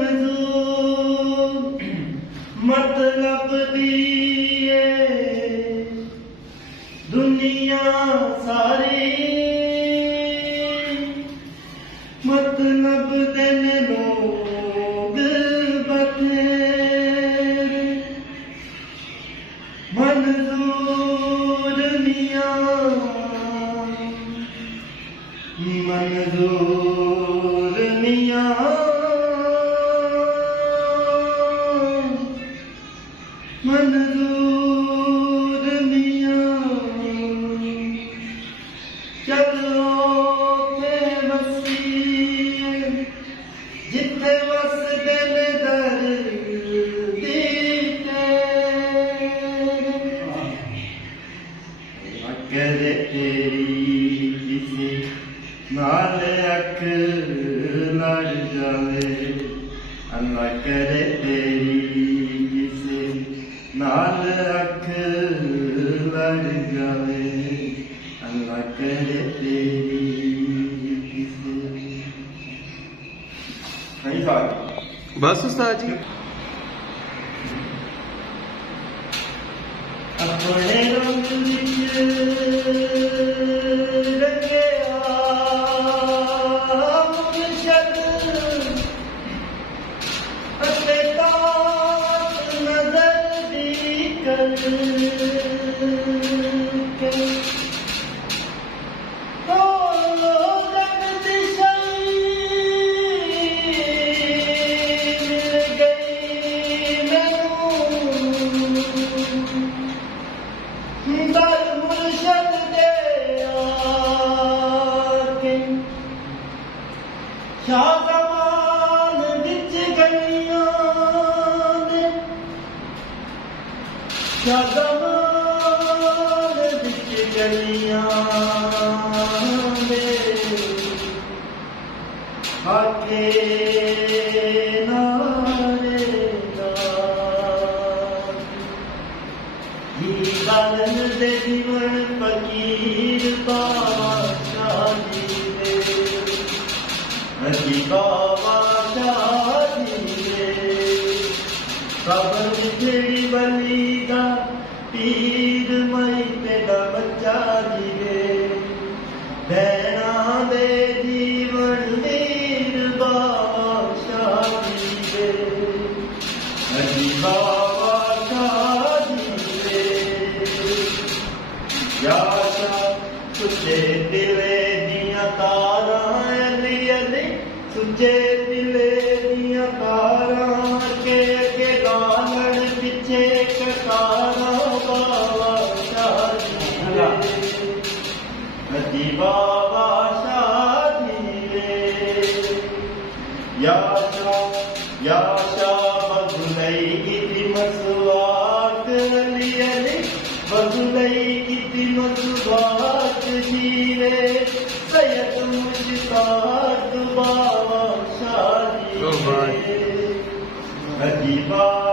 मंजूर मतलब दिए दुनिया सारी मतलब दिन लोग बतेरे मंजूर मियां मंजूर मियां मंजूर मियां चलो थे वसीए जिथे वसदे ने दर्दी करे तेरी किसी नाल अख लड़ जावे अल्लाह करे तेरी किसी नाल अख लड़ जावे अल्लाह करे तेरी किसी नहीं था बस उस्ताद जी अपने रंग विच रंगे मुर्शद अते पाक नजर दी करके ओ रंग दिशा मिल गई मैनू दर मुर्शद दे आके शाहजमान विच गलियां ने शाहजमान विच गलियां ने आके नारे बालन दे जीवन फकीर बादशाह जी दे हजी बादशाह जी दे खबर जेड़ी बली दा पीर मई तेरा बच्चा जी दे भैना दे जीवन वीर बादशाह जी दे हजी याशा सुचे दिले दिया तारा अली अली सुचे दिले दिया तारा के गालण पिछे ककारा बाबा शादी हजी बाबा शादी याशा बदुलई की मसवाक अली अली बदुलई की मसवाक जीवे सैयद मुश्ताक बाबा शादी हजी बाबा